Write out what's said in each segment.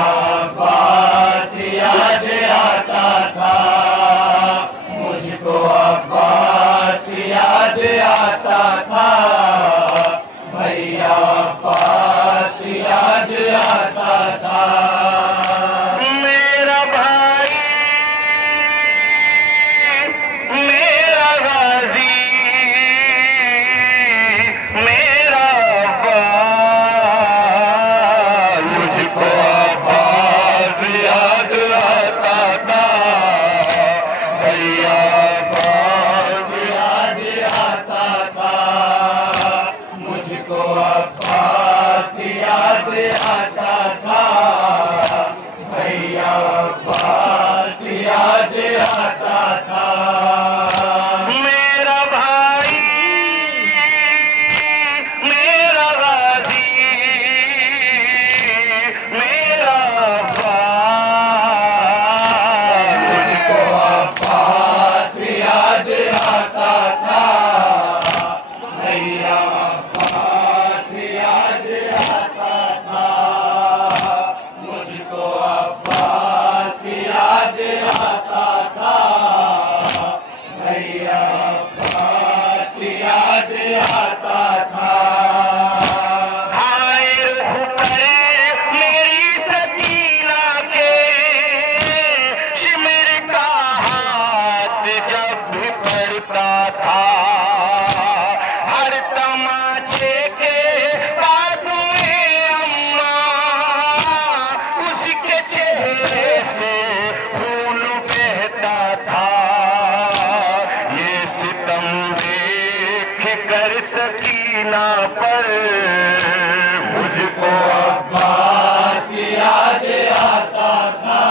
अब्बास याद आता था, मुझको अब्बास याद आता था, भैया अब्बास याद आता था। मेरा भाई मेरा गाजी मेरा अब्बास, मुझको अब्बास याद आता था, भैया अब्बास याद आता था, मुझको अब्बास याद आता था, भैया अब्बास याद आता था। मेरा भाई मेरा गाजी मेरा अब्बास, मुझको अब्बास याद आता था, भैया अब्बास याद आता था, मुझको अब्बास याद आता था, भैया अब्बास याद आता था। हाय रुख करे मेरी सकीना के, शिमर का हाथ जब भी पड़ता था, हर तमाचे के बाजू में अम्मा, उसके चेहरे से खून बहता था। ये सितम देख कर सकीना पर मुझको अब्बास याद आता था,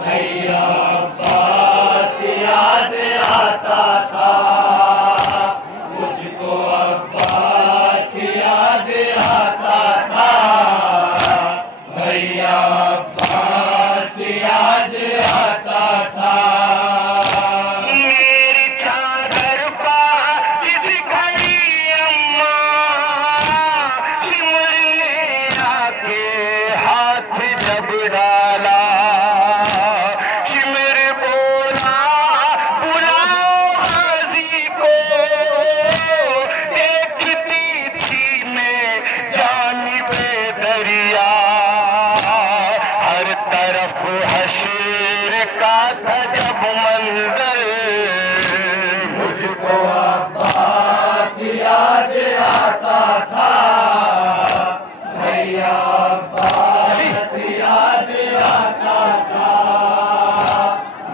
भैया अब्बास याद आता था, मुझको अब्बास याद आता था, भैया अब्बास याद आता था। मेरी चादर पा जिस घड़ी अम्मा, शिमर ने आके हाथ जब डाला, शिमर बोला बुलाओ गाजी को, देखती थी मैं जानिबे दरिया, हर तरफ हशर का था जब मंजर, मुझको अब्बास याद आता था, भैया अब्बास याद आता था,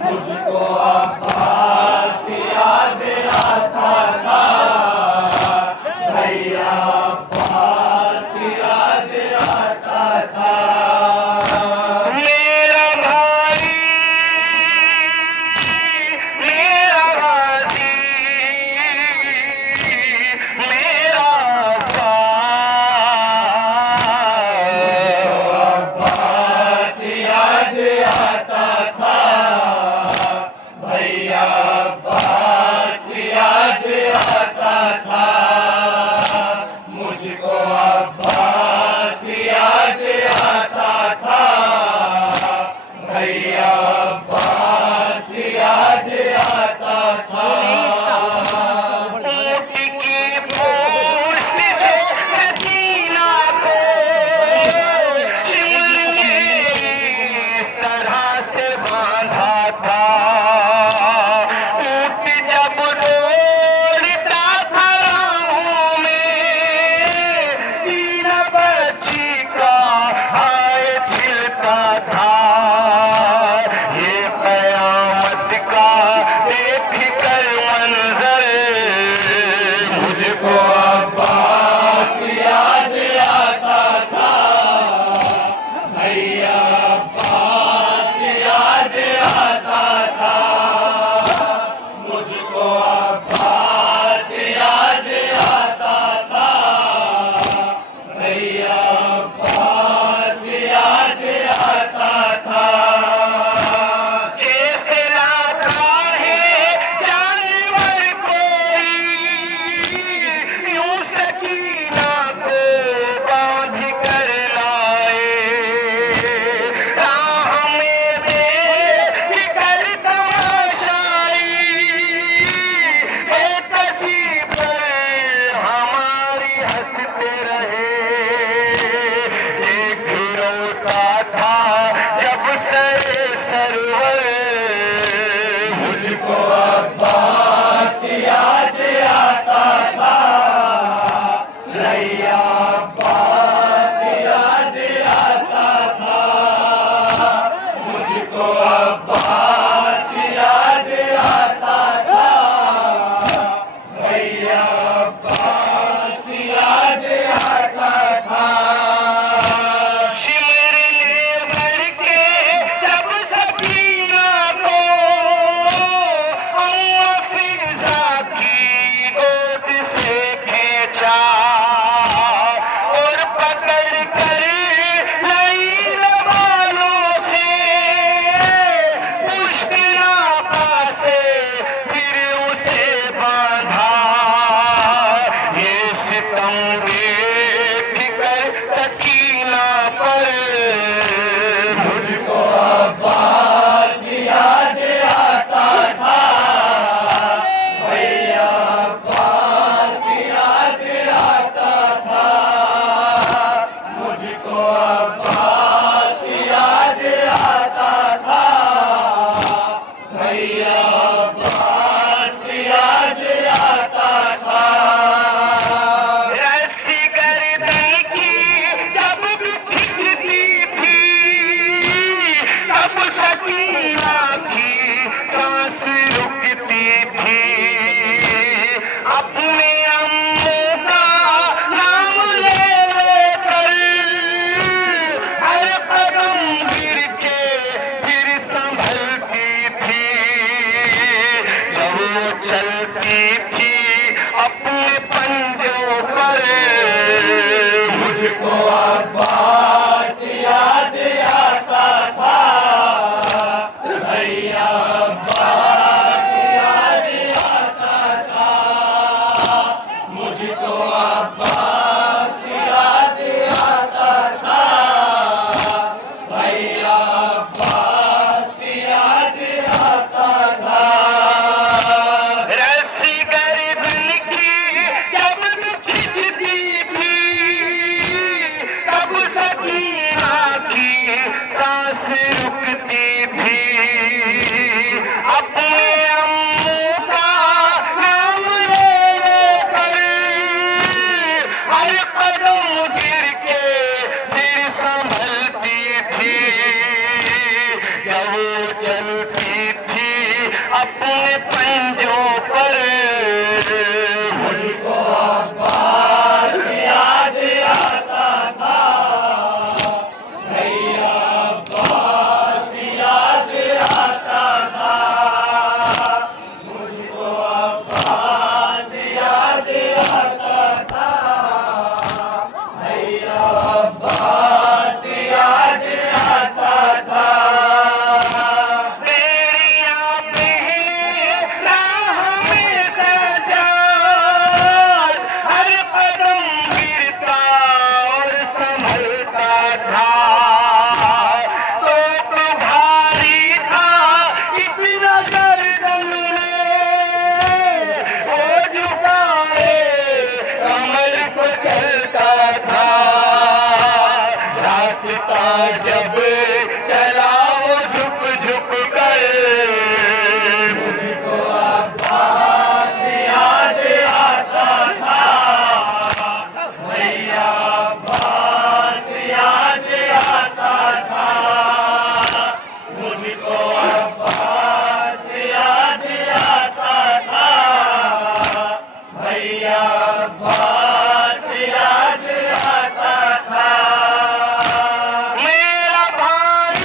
मुझको अब्बास याद आता था, भैया अब्बास याद आता था। मेरा भाई अब्बास याद आता था, भैया अब्बास याद आता था। रस्सी गर्दन की जब भी खिंचती थी, तब सकीना की सांस रुकती थी। अपने अम्मू का नाम ले लेकर हर कदम गिर के फिर संभलती थी। जब वो चलती थी अपने पंजों पर, मुझको अब्बास याद आता था, भैया अब्बास याद आता था। मुझको अब्बास याद आता था, भैया अब्बास याद आता था। रस्सी गर्दन की जब भी खिंचती थी, तब सकीना की सांस रुकती थी। अपने अम्मू का नाम ले लेकर हर कदम गिर के फिर संभलती थी। जब वो चलती थी अपने पंजों पर, मुझको अब्बास याद आता था, भैया अब्बास याद आता था। मुझको अब्बास याद आता था, भैया अब्बास याद आता था। बेड़ियां पहने राह में सजाद, हर कदम गिरता और संभलता था। तो भारी था इतना गर्दन में, वो झुकाए कमर को चलता था। रास्ता जब चला वो झुक झुक कर, मुझको अब्बास याद आता था, भैया अब्बास याद आता था। मुझको अब्बास याद आता था, भैया अब्बास याद आता था। मेरा भाई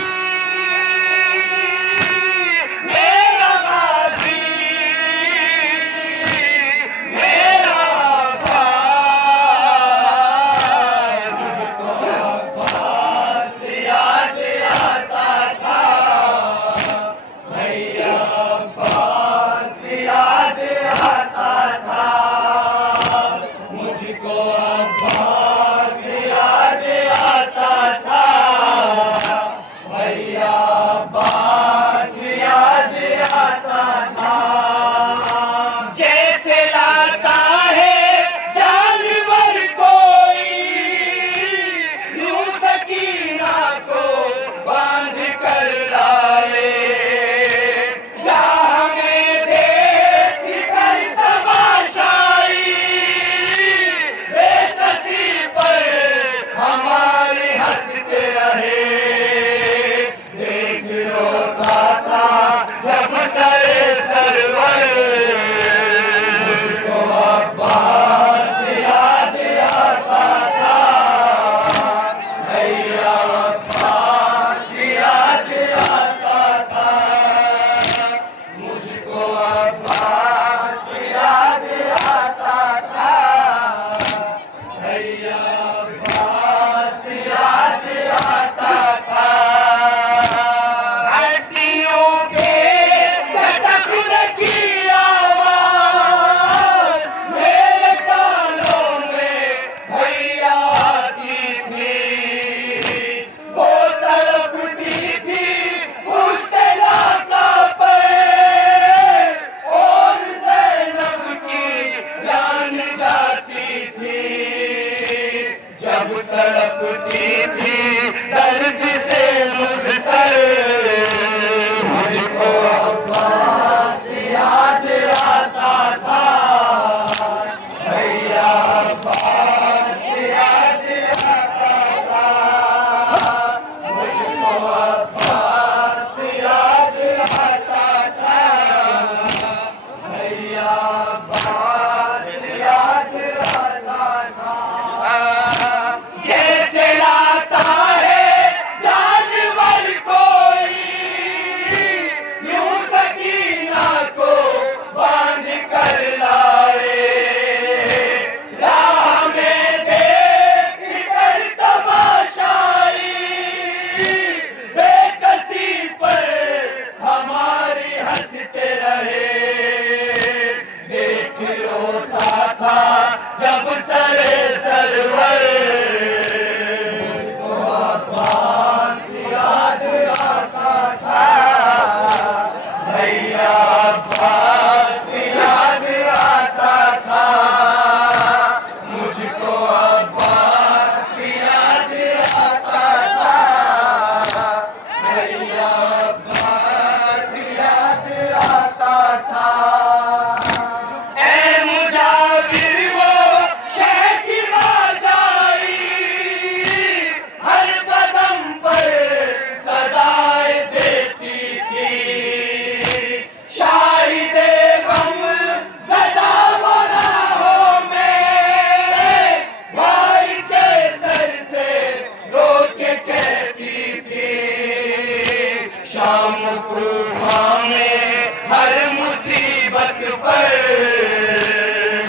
शाम तूफान में हर मुसीबत पर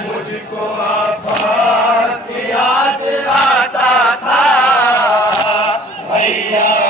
मुझको अब्बास याद आता था भैया